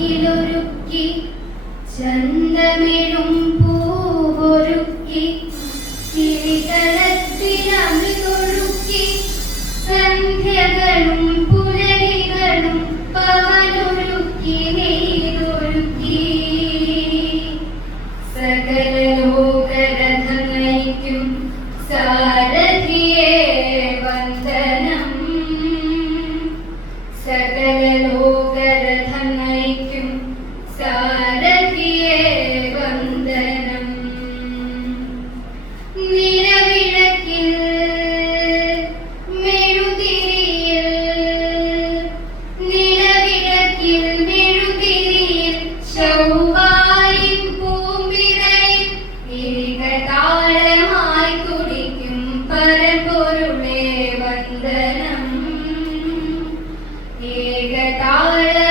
മുകിലൊരുക്കി ചന്തമിഴും പൂവൊരുക്കി കിളികളത്തിലമിതൊഴുക്കി സന്ധ്യകളും പുലരികളും പവനൊരുക്കി നെയ്തൊരുക്കി സകല ലോകരഥം നയിക്കും വന്ദനം. സകല ലോകരഥം I get 子